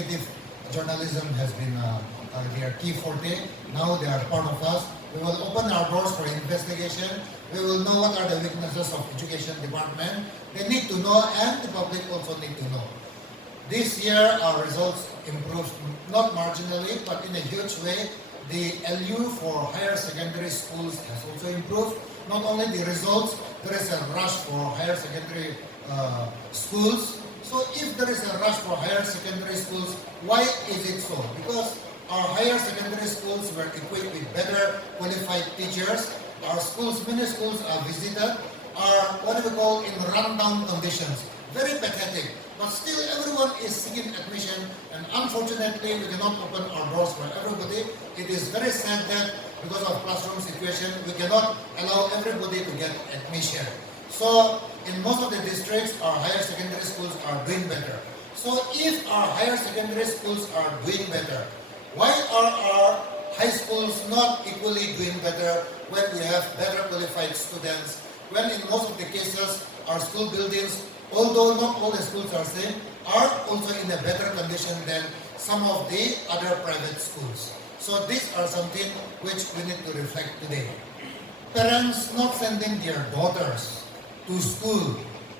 investigative journalism has been their key forte. Now they are part of us. We will open our doors for investigation. We will know what are the weaknesses of education department. They need to know, and the public also need to know. This year, our results improved, not marginally, but in a huge way. The LU for higher secondary schools has also improved. Not only the results, there is a rush for higher secondary schools. So if there is a rush for higher secondary schools, why is it so? Because our higher secondary schools were equipped with better qualified teachers. Our schools, many schools are visited, are what we call in rundown conditions. Very pathetic. But still everyone is seeking admission, and unfortunately we cannot open our doors for everybody. It is very sad that because of classroom situation, we cannot allow everybody to get admission. So in most of the districts, our higher secondary schools are doing better. So if our higher secondary schools are doing better, why are our high schools not equally doing better when we have better qualified students? When in most of the cases, our school buildings, although not all the schools are same, are also in a better condition than some of the other private schools. So these are something which we need to reflect today. Parents not sending their daughters to school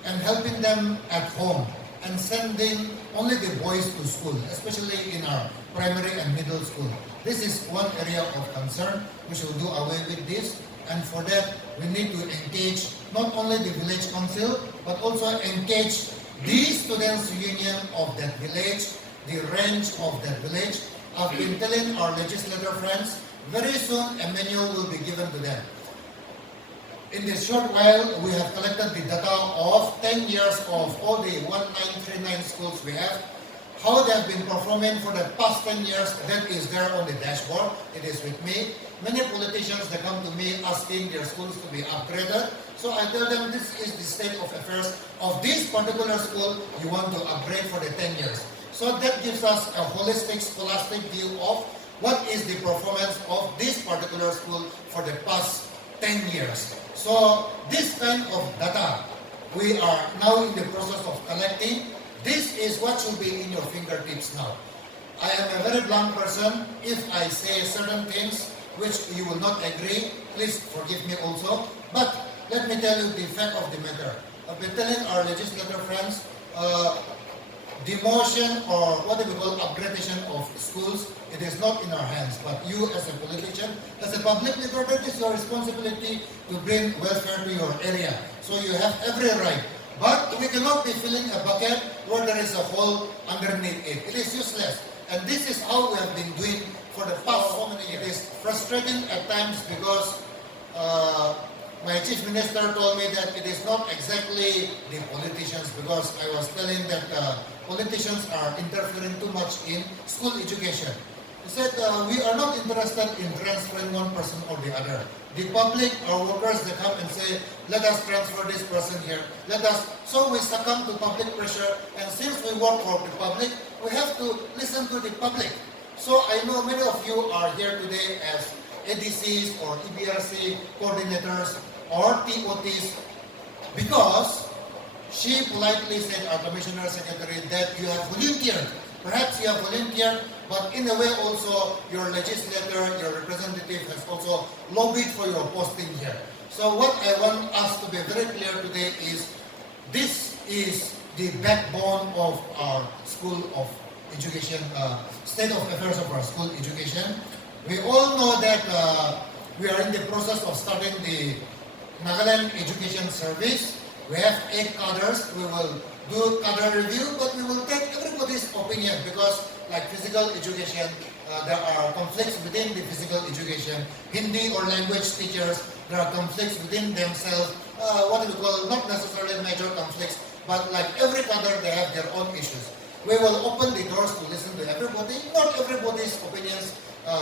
and helping them at home, and sending only the boys to school, especially in our primary and middle school. This is one area of concern. We should do away with this, and for that we need to engage not only the village council, but also engage the students' union of that village, the range of that village. I've been telling our legislator friends, very soon a manual will be given to them. In this short while, we have collected the data of 10 years of all the 1939 schools we have, how they have been performing for the past 10 years. That is there on the dashboard. It is with me. Many politicians, they come to me asking their schools to be upgraded. So I tell them this is the state of affairs of this particular school you want to upgrade for the 10 years. So that gives us a holistic, scholastic view of what is the performance of this particular school for the past 10 years. So this kind of data we are now in the process of collecting. This is what should be in your fingertips now. I am a very blunt person. If I say certain things which you will not agree, please forgive me also. But let me tell you the fact of the matter. I've been telling our legislator friends, demotion or what we call upgradation of schools, it is not in our hands. But you as a politician, as a public leader, that is your responsibility to bring welfare to your area. So you have every right. But we cannot be filling a bucket where there is a hole underneath it. It is useless. And this is how we have been doing for the past so many years. It is frustrating at times because my chief minister told me that it is not exactly the politicians, because I was telling that politicians are interfering too much in school education. He said, we are not interested in transferring one person or the other. The public, our workers, they come and say, let us transfer this person here. Let us. So we succumb to public pressure, and since we work for the public, we have to listen to the public. So I know many of you are here today as ADCs or EBRC coordinators or TOTs, because she politely said, our Commissioner Secretary, that you have volunteered. Perhaps you have volunteered, but in a way also your legislator, your representative has also lobbied for your posting here. So what I want us to be very clear today is, this is the backbone of our school of education, state of affairs of our school education. We all know that we are in the process of starting the Nagaland Education Service. We have 8 cadres. We will do cadre review, but we will take everybody's opinion, because like physical education, there are conflicts within the physical education. Hindi or language teachers, there are conflicts within themselves. What we call, not necessarily major conflicts, but like every cadre, they have their own issues. We will open the doors to listen to everybody. Not everybody's opinions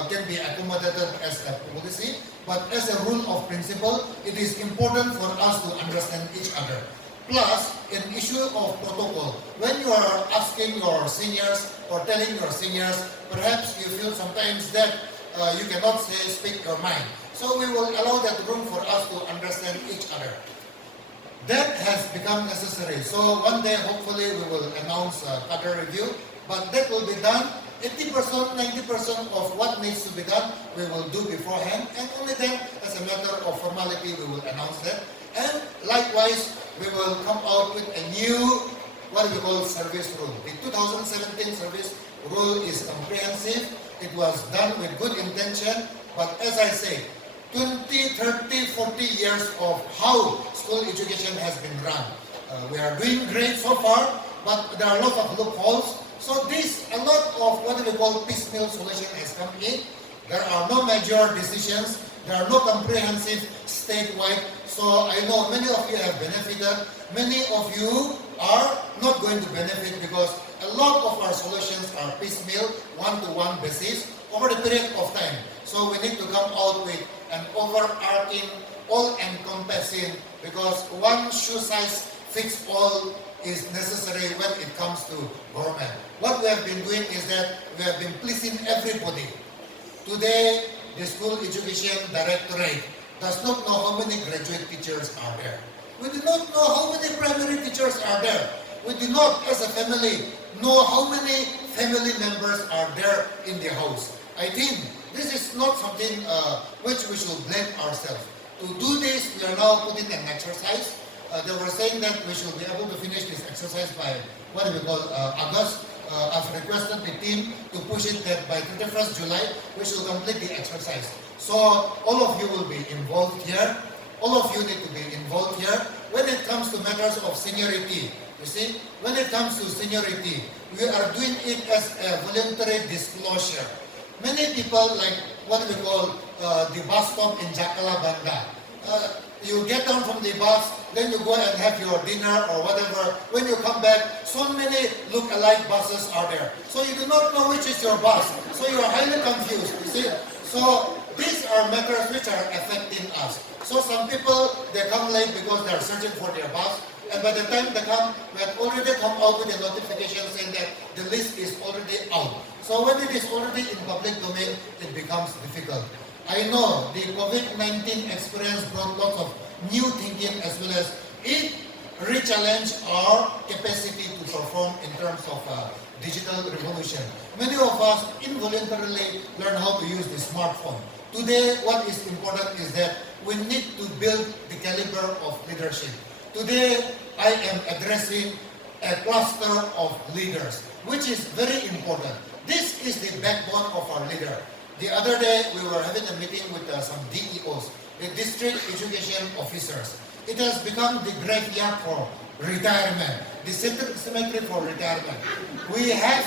can be accommodated as a policy, but as a rule of principle, it is important for us to understand each other. Plus, an issue of protocol. When you are asking your seniors or telling your seniors, perhaps you feel sometimes that you cannot speak your mind. So we will allow that room for us to understand each other. That has become necessary. So one day, hopefully, we will announce a cadre review. But that will be done. 80%, 90% of what needs to be done, we will do beforehand, and only then, as a matter of formality, we will announce that. And likewise, we will come out with a new, what we call service rule. The 2017 service rule is comprehensive. It was done with good intention, but as I say, 20, 30, 40 years of how school education has been run. We are doing great so far, but there are a lot of loopholes. So a lot of what we call piecemeal solution has come in. There are no major decisions. There are no comprehensive statewide. So I know many of you have benefited. Many of you are not going to benefit because a lot of our solutions are piecemeal, one-to-one basis over the period of time. So we need to come out with an overarching, all-encompassing, because one shoe size fits all is necessary when it comes to government. What we have been doing is that we have been pleasing everybody. Today, the School Education Directorate does not know how many graduate teachers are there. We do not know how many primary teachers are there. We do not, as a family, know how many family members are there in the house. I think this is not something which we should blame ourselves. To do this, we are now putting an exercise. They were saying that we should be able to finish this exercise by what we call August. I've requested the team to push it that by 31st July, we should complete the exercise. So all of you will be involved here. All of you need to be involved here. When it comes to matters of seniority, you see, when it comes to seniority, we are doing it as a voluntary disclosure. Many people, like what we call the bus stop in Jakala Banda. You get down from the bus, then you go and have your dinner or whatever. When you come back, so many look-alike buses are there. So you do not know which is your bus. So you are highly confused, you see. So these are matters which are affecting us. So some people, they come late because they are searching for their bus. And by the time they come, we have already come out with a notification saying that the list is already out. So when it is already in public domain, it becomes difficult. I know the COVID-19 experience brought lots of new thinking as well as it re-challenged our capacity to perform in terms of digital revolution. Many of us involuntarily learn how to use the smartphone. Today, what is important is that we need to build the caliber of leadership. Today, I am addressing a cluster of leaders, which is very important. This is the backbone of our leader. The other day, we were having a meeting with some DEOs, the District Education Officers. It has become the graveyard for retirement, the cemetery for retirement. We have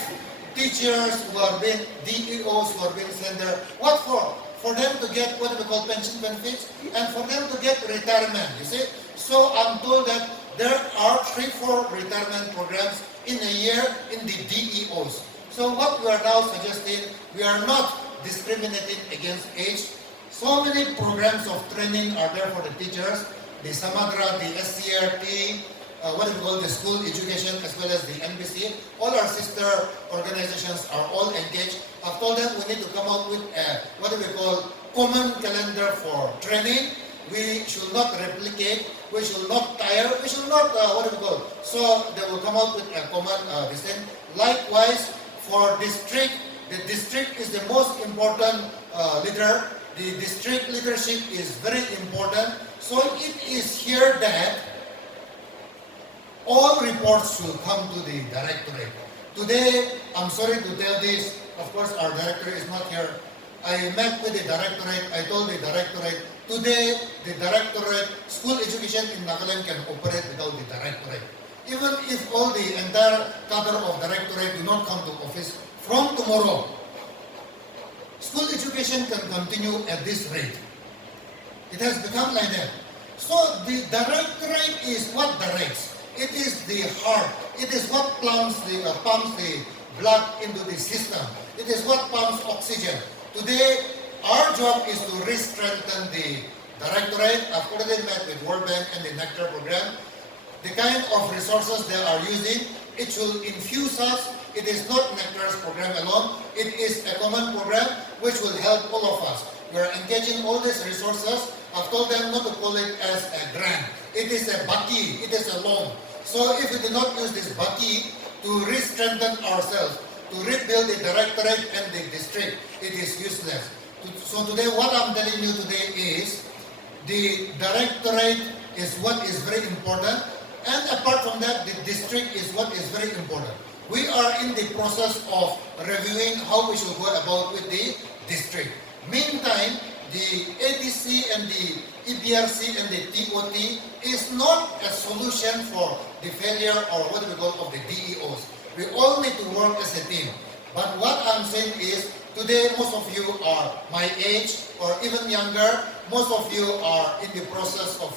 teachers who are being, DEOs who are being sent there. What for? For them to get what we call pension benefits and for them to get retirement, you see. So I'm told that there are 3-4 retirement programs in a year in the DEOs. So what we are now suggesting, we are not discriminating against age. So many programs of training are there for the teachers. The Samagra, the SCERT, what we call the school education as well as the NBC. All our sister organizations are all engaged. I've told them we need to come out with a, what we call common calendar for training. We should not replicate, we should not tire, we should not, what do we call? So they will come out with a common design. Likewise, for district, the district is the most important leader. The district leadership is very important. So it is here that all reports should come to the directorate. Today, I'm sorry to tell this, of course our director is not here. I met with the directorate, I told the directorate, today the directorate, school education in Nagaland can operate without the directorate. Even if all the entire cadre of directorate do not come to office, from tomorrow, school education can continue at this rate. It has become like that. So the directorate is what directs. It is the heart. It is what pumps the blood into the system. It is what pumps oxygen. Today, our job is to re-strengthen the directorate. I've already met with World Bank and the NECTAR program. The kind of resources they are using, it should infuse us. It is not NECTAR's program alone. It is a common program which will help all of us. We are engaging all these resources. I've told them not to call it as a grant. It is a baki. It is a loan. So if we do not use this baki to re-strengthen ourselves, to rebuild the directorate and the district, it is useless. So today, what I'm telling you today is, the directorate is what is very important, and apart from that, the district is what is very important. We are in the process of reviewing how we should go about with the district. Meantime, the ADC and the EBRC and the TOT is not a solution for the failure or what we call of the DEOs. We all need to work as a team. But what I'm saying is, today most of you are my age or even younger. Most of you are in the process of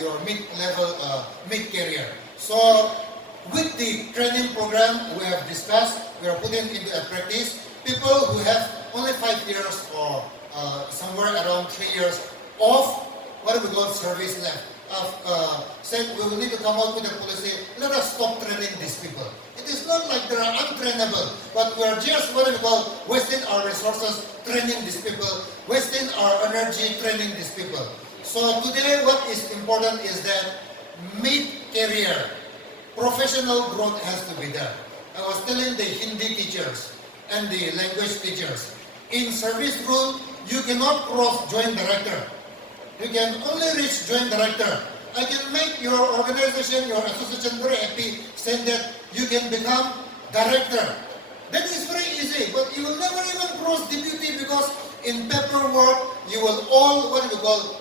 your mid-level, mid-career. So with the training program we have discussed, we are putting into a practice, people who have only 5 years or somewhere around 3 years of what we call service left. Said we will need to come out with a policy, let us stop training these people. It is not like they are untrainable, but we are just what we call wasting our resources training these people, wasting our energy training these people. So today what is important is that mid-career professional growth has to be there. I was telling the Hindi teachers and the language teachers, in service rule, you cannot cross joint director. You can only reach joint director. I can make your organization, your association very happy, saying that you can become director. That is very easy, but you will never even cross deputy, because in paperwork, you will all, what we call,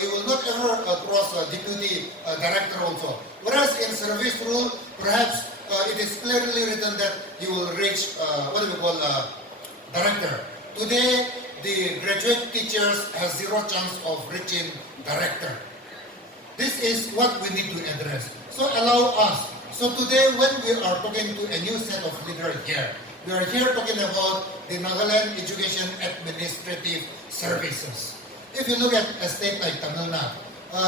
you will not ever cross deputy director also. Whereas in service rule, perhaps it is clearly written that you will reach, what we call, director. Today, the graduate teachers have zero chance of reaching director. This is what we need to address. So allow us. So today when we are talking to a new set of leaders here, we are here talking about the Nagaland Education Administrative Services. If you look at a state like Tamil Nadu,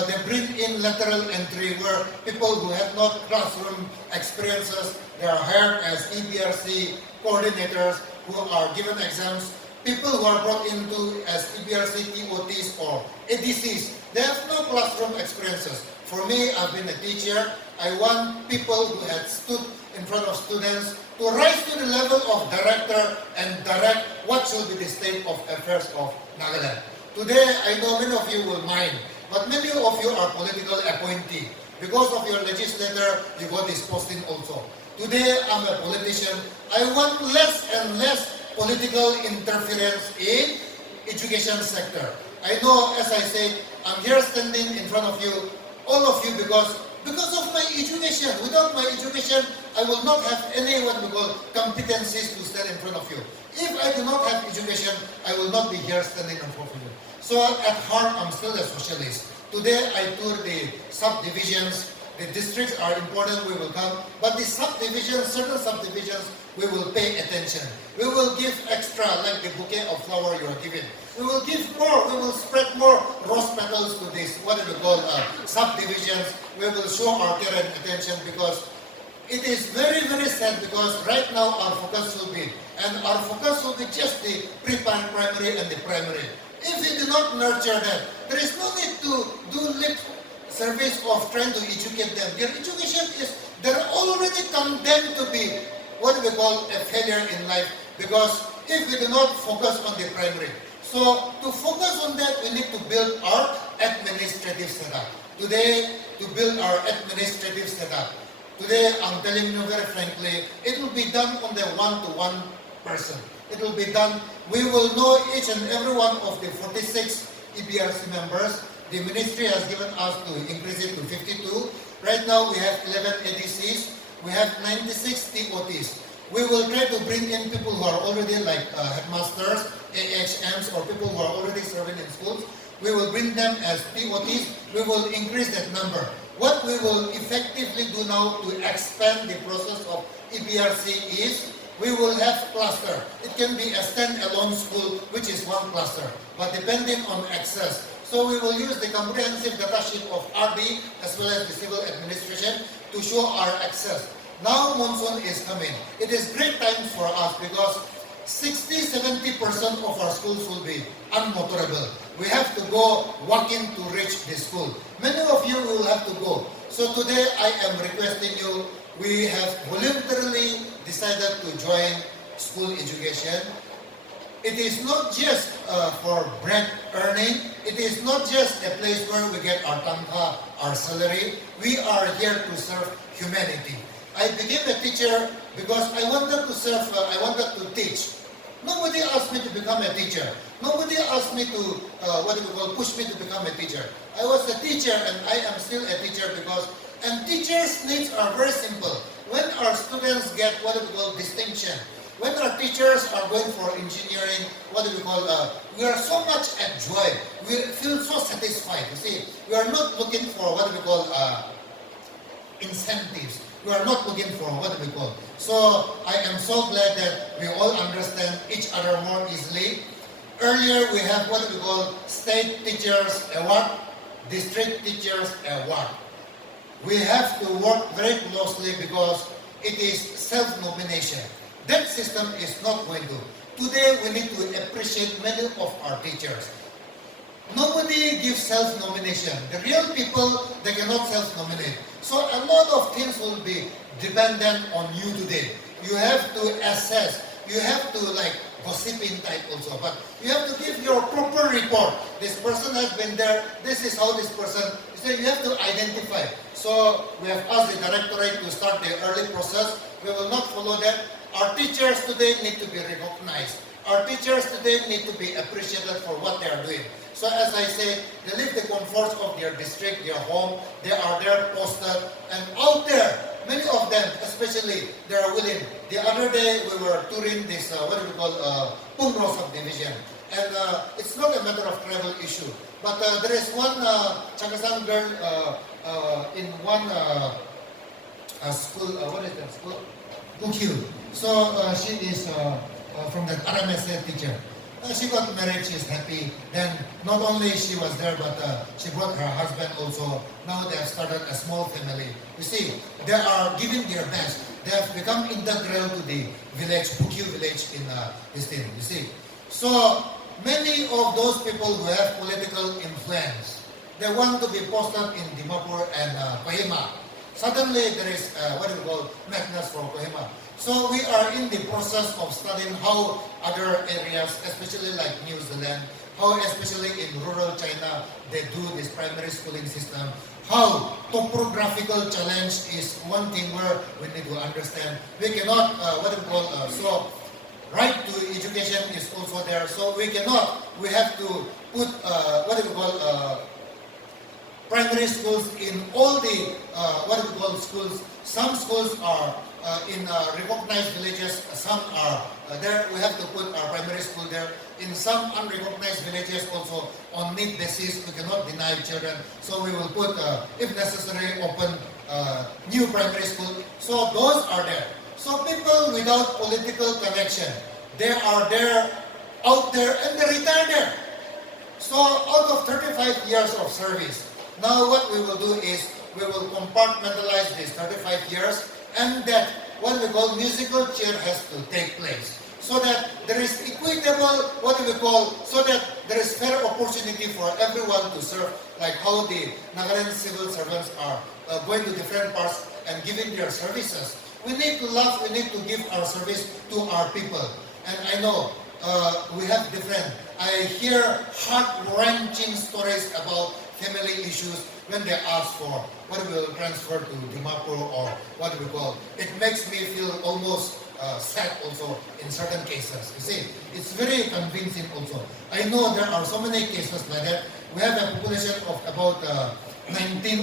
they bring in lateral entry where people who have not classroom experiences, they are hired as EBRC coordinators who are given exams. People who are brought into as EBRC, TOTs or ADCs, they have no classroom experiences. For me, I've been a teacher. I want people who had stood in front of students to rise to the level of director and direct what should be the state of affairs of Nagaland. Today, I know many of you will mind, but many of you are political appointee. Because of your legislator, you got this posting also. Today, I'm a politician. I want less and less political interference in education sector. I know, as I said, I'm here standing in front of you, all of you, because of my education. Without my education, I will not have any what we call competencies to stand in front of you. If I do not have education, I will not be here standing in front of you. So at heart, I'm still a socialist. Today, I tour the subdivisions. The districts are important, we will come, but the subdivisions, certain subdivisions, we will pay attention. We will give extra, like the bouquet of flower you are giving. We will give more, we will spread more rose petals to this, what we call subdivisions. We will show our care and attention, because it is very, very sad, because right now our focus will be, and our focus will be just the pre-primary and the primary. If we do not nurture them, there is no need to do lip service of trying to educate them. Their education is, they're already condemned to be what we call a failure in life, because if we do not focus on the primary. So to focus on that, we need to build our administrative setup. Today, to build our administrative setup, today I'm telling you very frankly, it will be done on the one-to-one person. It will be done, we will know each and every one of the 46 EBRC members. The ministry has given us to increase it to 52. Right now we have 11 ADCs. We have 96 TOTs. We will try to bring in people who are already like headmasters, AHMs, or people who are already serving in schools. We will bring them as TOTs. We will increase that number. What we will effectively do now to expand the process of EBRC is, we will have cluster. It can be a stand-alone school, which is one cluster, but depending on access. So we will use the comprehensive data sheet of RD as well as the civil administration to show our access. Now monsoon is coming. It is great time for us because 60-70% of our schools will be unmotorable. We have to go walking to reach the school. Many of you will have to go. So today I am requesting you, we have voluntarily decided to join school education, it is not just for bread earning. It is not just a place where we get our tangha, our salary. We are here to serve humanity. I became a teacher because I wanted to serve, I wanted to teach. Nobody asked me to become a teacher. Nobody asked me to, push me to become a teacher. I was a teacher and I am still a teacher because, and teachers' needs are very simple. When our students get distinction, when our teachers are going for engineering, we are so much at joy. We feel so satisfied. You see, we are not looking for incentives. We are not looking for So I am so glad that we all understand each other more easily. Earlier we have State Teachers Award, District Teachers Award. We have to work very closely because it is self-nomination. That system is not going to. Today we need to appreciate many of our teachers. Nobody gives self-nomination. The real people, they cannot self-nominate. So a lot of things will be dependent on you today. You have to assess. You have to gossiping type also. But you have to give your proper report. This person has been there. This is how this person. So you have to identify. So we have asked the directorate to start the early process. We will not follow that. Our teachers today need to be recognized. Our teachers today need to be appreciated for what they are doing. So as I said, they leave the comforts of their district, their home. They are there posted. And out there, many of them, especially, they are willing. The other day, we were touring this, Pumro subdivision. And it's not a matter of travel issue. But there is one Chakasan girl in one school, what is that school? Bukil. So she is from the RMSA teacher. She got married, she's happy. Then not only she was there, but she brought her husband also. Now they have started a small family. You see, they are giving their best. They have become integral to the village, Bukil village in this thing, you see. So many of those people who have political influence, they want to be posted in Dimapur and Kohima. Suddenly there is madness from Kohima. So we are in the process of studying how other areas, especially like New Zealand, how especially in rural China, they do this primary schooling system. How topographical challenge is one thing where we need to understand. We cannot, so right to education is also there. So we cannot, we have to put, primary schools in all the, schools. Some schools are in recognized villages, some are there. We have to put our primary school there. In some unrecognized villages also, on need basis, we cannot deny children. So we will put, if necessary, open new primary school. So those are there. So people without political connection, they are there, out there, and they retire there. So out of 35 years of service, now what we will do is, we will compartmentalize these 35 years, and that what we call musical chair has to take place. So that there is equitable, so that there is fair opportunity for everyone to serve, like how the Nagaland civil servants are going to different parts and giving their services. We need to love, we need to give our service to our people. And I know we have different, I hear heart-wrenching stories about family issues when they ask for what we will transfer to Dimapur or what we call. It makes me feel almost sad also in certain cases. You see, it's very convincing also. I know there are so many cases like that. We have a population of about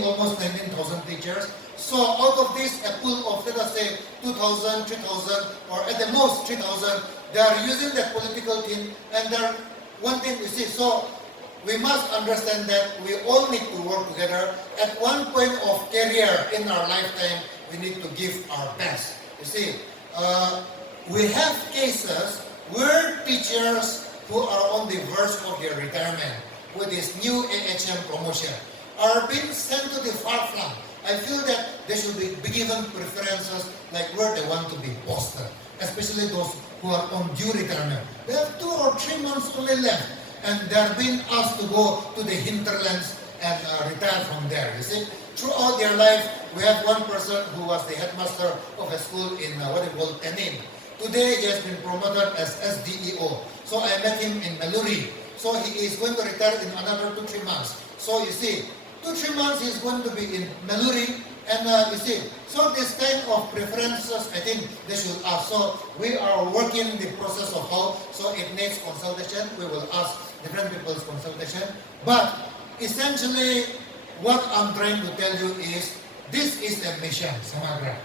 almost 19,000 teachers. So out of this, a pool of, let us say, 2,000, 3,000, or at the most 3,000, they are using that political thing, and they're one thing we see. So we must understand that we all need to work together. At one point of career in our lifetime, we need to give our best. You see, we have cases where teachers who are on the verge of their retirement with this new AHM promotion are being sent to the far flung. I feel that they should be given preferences like where they want to be posted, especially those who are on due retirement. They have 2 or 3 months only left, and they are being asked to go to the hinterlands and retire from there. You see, throughout their life, we have one person who was the headmaster of a school in what we call Tenin. Today, he has been promoted as SDEO. So I met him in Maluri. So he is going to retire in another 2-3 months. So you see, 2-3 months he is going to be in Maluri. And you see, so this kind of preferences, I think they should ask. So we are working the process of how, so it needs consultation. We will ask different people's consultation. But essentially, what I'm trying to tell you is, this is a mission, Samagra.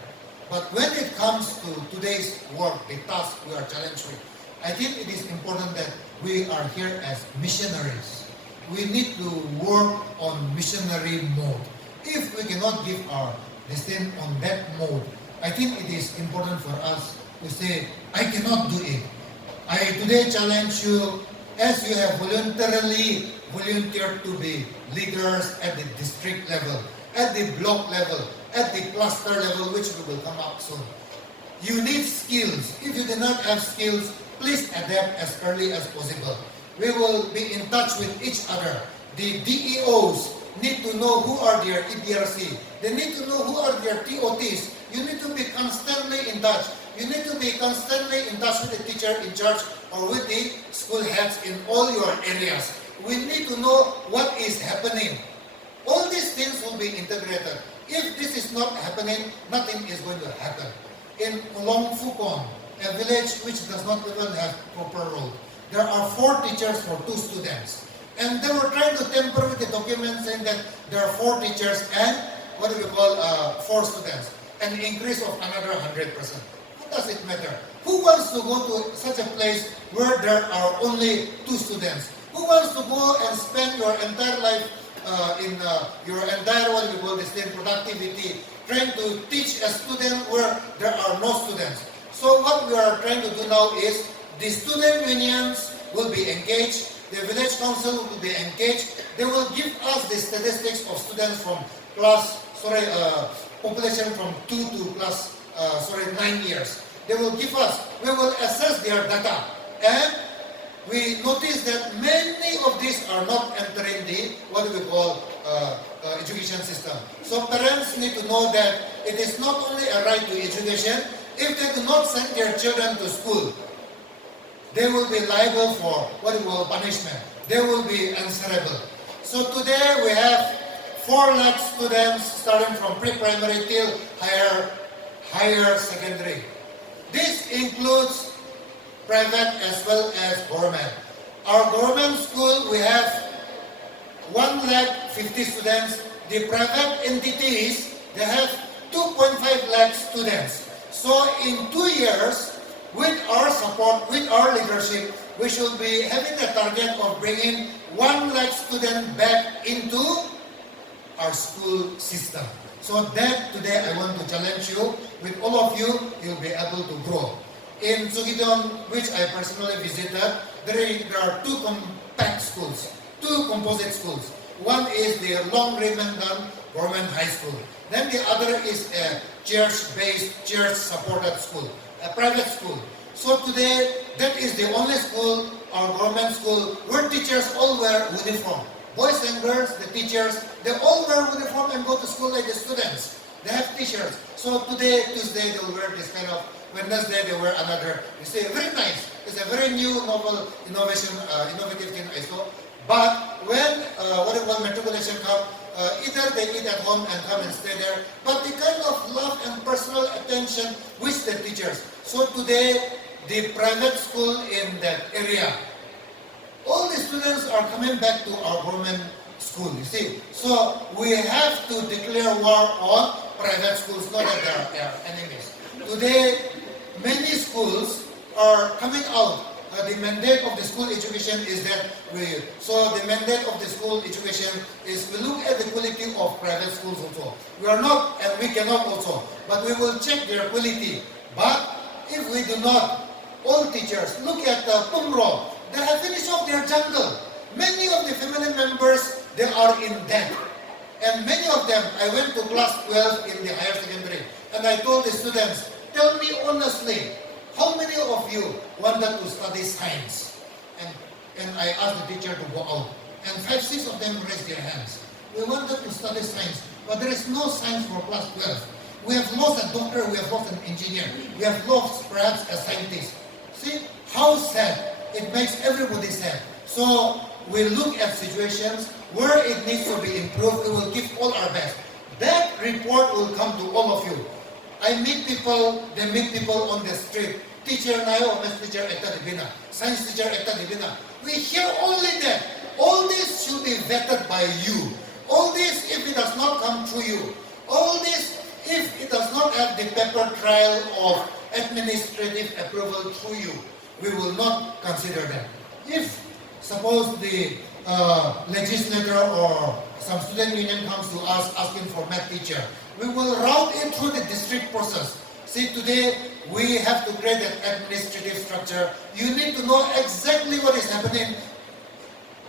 But when it comes to today's work, the task we are challenged with, I think it is important that we are here as missionaries. We need to work on missionary mode. If we cannot give our destiny on that mode, I think it is important for us to say, I cannot do it. I today challenge you, as you have voluntarily volunteered to be leaders at the district level, at the block level, at the cluster level, which we will come up soon. You need skills. If you do not have skills, please adapt as early as possible. We will be in touch with each other. The DEOs need to know who are their EBRC. They need to know who are their TOTs. You need to be constantly in touch. You need to be constantly in touch with the teacher in charge or with the school heads in all your areas. We need to know what is happening. All these things will be integrated. If this is not happening, nothing is going to happen. In Long Fukon, a village which does not even have proper road, there are 4 teachers for 2 students. And they were trying to temper with the document saying that there are 4 teachers and what do we call 4 students, an increase of another 100%. What does it matter? Who wants to go to such a place where there are only 2 students? Who wants to go and spend your entire life in your entire what we call this productivity, trying to teach a student where there are no students? So what we are trying to do now is the student unions will be engaged. The village council will be engaged. They will give us the statistics of students from population from 2 to 9 years. They will give us, we will assess their data. And we notice that many of these are not entering the, what we call, education system. So parents need to know that it is not only a right to education. If they do not send their children to school, they will be liable for what we call punishment. They will be answerable. So today we have 4 lakh students starting from pre-primary till higher secondary. This includes private as well as government. Our government school, we have 1,50,000 students. The private entities, they have 2.5 lakh students. So in 2 years, with our support, with our leadership, we should be having a target of bringing 1 lakh students back into our school system. So that today I want to challenge you. With all of you, you'll be able to grow. In Sugidon, which I personally visited, there are 2 compact schools, 2 composite schools. One is the Long Remandan Government High School. Then the other is a church-based, church-supported school, a private school. So today, that is the only school, our government school, where teachers all wear uniform. Boys and girls, the teachers, they all wear uniform and go to school like the students. They have t-shirts. So today, Tuesday, they will wear this kind of, Wednesday, they wear another. You see, very nice. It's a very new, novel, innovative thing I saw. But when, matriculation comes, either they eat at home and come and stay there, but the kind of love and personal attention with the teachers. So today, the private school in that area, all the students are coming back to our government school, you see. So we have to declare war on private schools, not that they are enemies. Today, many schools are coming out. The mandate of the school education is that the mandate of the school education is we look at the quality of private schools also. We are not, and we cannot also, but we will check their quality. But if we do not, all teachers, look at Pumro, they have finished off their jungle. Many of the family members, they are in debt. And many of them, I went to class 12 in the higher secondary, and I told the students, tell me honestly, how many of you wanted to study science? And I asked the teacher to go out. And 5, 6 of them raised their hands. We wanted to study science. but there is no science for class 12. We have lost a doctor, we have lost an engineer, we have lost perhaps a scientist. See how sad. It makes everybody sad. So we look at situations where it needs to be improved. We will give all our best. That report will come to all of you. I meet people, they meet people on the street. Teacher nayo, math teacher eta dibina, science teacher eta dibina. We hear only that. All this should be vetted by you. All this, if it does not come through you, all this, if it does not have the paper trail of administrative approval through you, we will not consider that. If suppose the legislator or some student union comes to us asking for math teacher, we will route it through the district process. See, today we have to create an administrative structure. You need to know exactly what is happening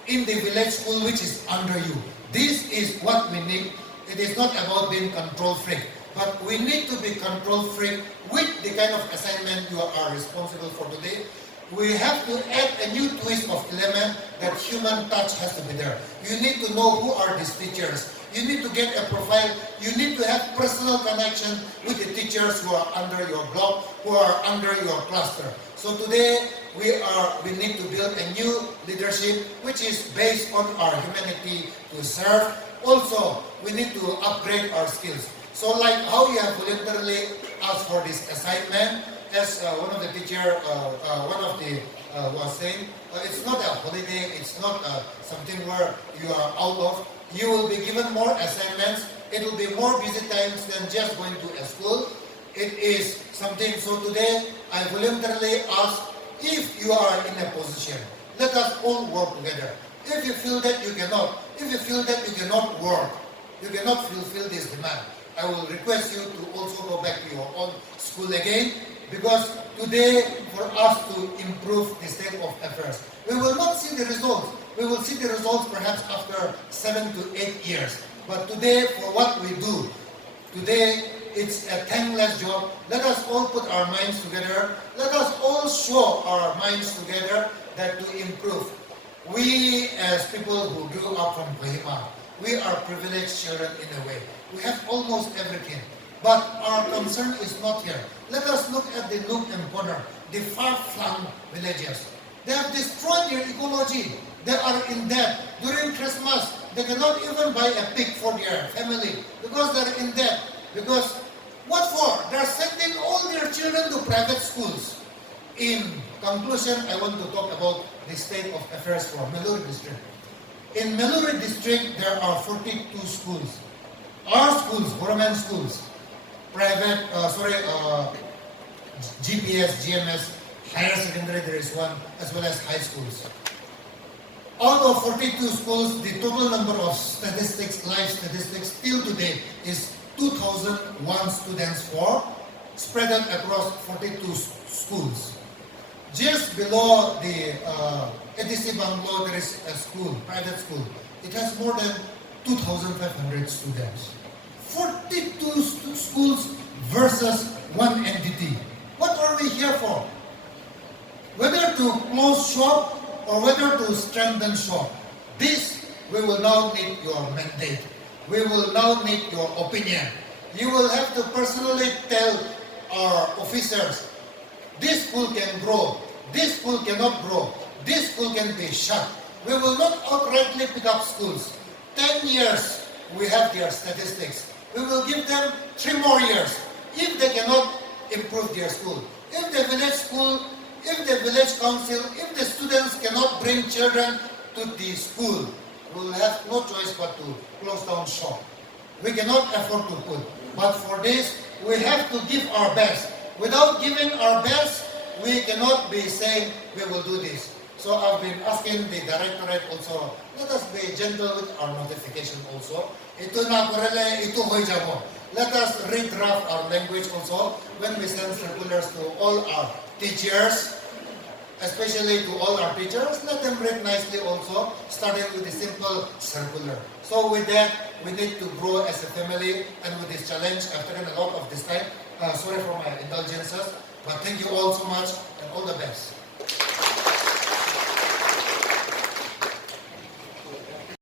in the village school which is under you. This is what we need. It is not about being control freak, but we need to be control freak with the kind of assignment you are responsible for today. We have to add a new twist of element that human touch has to be there. You need to know who are these teachers. You need to get a profile. You need to have personal connection with the teachers who are under your block, who are under your cluster. So today we need to build a new leadership which is based on our humanity to serve. Also, we need to upgrade our skills. So like how you have voluntarily asked for this assignment, as one of the teacher, was saying, it's not a holiday, it's not something where you are out of. You will be given more assignments. It will be more busy times than just going to a school. It is something, so today I voluntarily ask, if you are in a position, let us all work together. If you feel that you cannot, if you feel that you cannot work, you cannot fulfill this demand, I will request you to also go back to your own school again, because today for us to improve the state of affairs, we will not see the results. We will see the results perhaps after 7 to 8 years. But today, for what we do, today it's a thankless job. Let us all put our minds together. Let us all show our minds together that to improve. We as people who grew up from Kohima, we are privileged children in a way. We have almost everything. But our concern is not here. Let us look at the nook and corner, the far-flung villages. They have destroyed their ecology. They are in debt. During Christmas, they cannot even buy a pig for their family because they are in debt. Because what for? They are sending all their children to private schools. In conclusion, I want to talk about the state of affairs for Meluri district. In Meluri district, there are 42 schools. Our schools, government schools, private, GPS, GMS, higher secondary, there is one, as well as high schools. Out of 42 schools, the total number of statistics, live statistics, till today is 2,001 students for spread out across 42 schools. Just below the ATC Banglo, there is a school, private school. It has more than 2,500 students. 42 schools versus one entity. What are we here for? Whether to close shop or whether to strengthen shop. This, we will now need your mandate. We will now need your opinion. You will have to personally tell our officers, this school can grow, this school cannot grow, this school can be shut. We will not outrightly pick up schools. 10 years, we have their statistics. We will give them 3 more years if they cannot improve their school. If the village school, if the village council, if the students cannot bring children to the school, we will have no choice but to close down shop. We cannot afford to put. But for this, we have to give our best. Without giving our best, we cannot be saying we will do this. So I've been asking the directorate also, let us be gentle with our notification also. Ito na korele, ito hoy jamo. Let us redraft our language also when we send circulars to all our teachers, especially to all our teachers. Let them read nicely also, starting with the simple circular. So with that, we need to grow as a family, and with this challenge, I've taken a lot of this time. Sorry for my indulgences, but thank you all so much, and all the best.